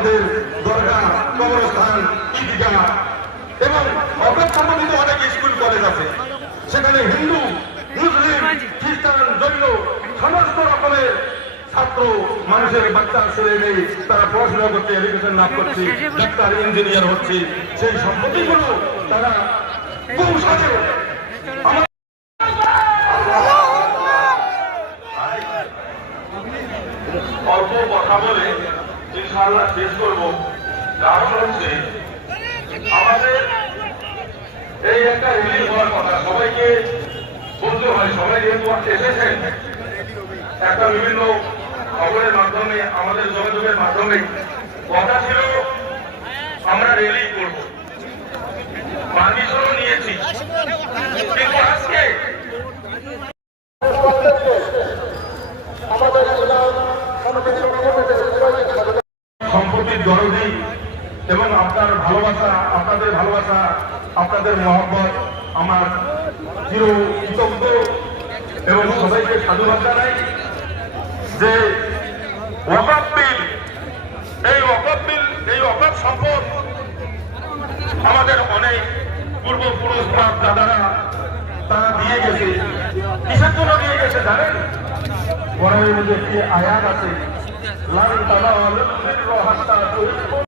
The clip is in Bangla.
আমাদের দরগা, কবরস্থান, ঈদগাহ এবং অপর সম্বন্ধিত অনেক স্কুল কলেজ আছে। সেখানে হিন্দু, মুসলিম, খ্রিস্টান, জৈন সমস্ত রকমের ছাত্র মানুষের বাচ্চা ছেলে মেয়ে তারা পড়াশোনা করছে, এডুকেশন লাভ করছে, ডাক্তার, ইঞ্জিনিয়ার হচ্ছে। সেই সম্পত্তিগুলো তারা খুব সাজে অল্প কথা বলে ইনশাআল্লাহ শেষ করবো। কারণ হচ্ছে আমাদের এই একটা রিলিজ হওয়ার কথা, সবাইকে বলতে হয়। সবাই যেহেতু এসেছেন, একটা বিভিন্ন খবরের মাধ্যমে, আমাদের যোগাযোগের মাধ্যমে কথা ছিল আমরা র্যালি করব, পারমিশনও নিয়েছি, কিন্তু আজকে সম্পত্তির দরদি এবং আপনার ভালোবাসা, আপনাদের ভালোবাসা, আপনাদের মহব্বত আমার চির কৃতজ্ঞ এবং সবাইকে সাধুবাদ জানাই যে ওয়াকফ বিল, এই ওয়াকফ সম্পদ আমাদের অনেক পূর্বপুরুষ বাপ দাদারা তারা দিয়ে গেছে। কিসের জন্য দিয়ে গেছে জানেন? কোরআনের মধ্যে একটি আয়াত আছে, লান তানালুল বিররা হাত্তা তুহিব্বু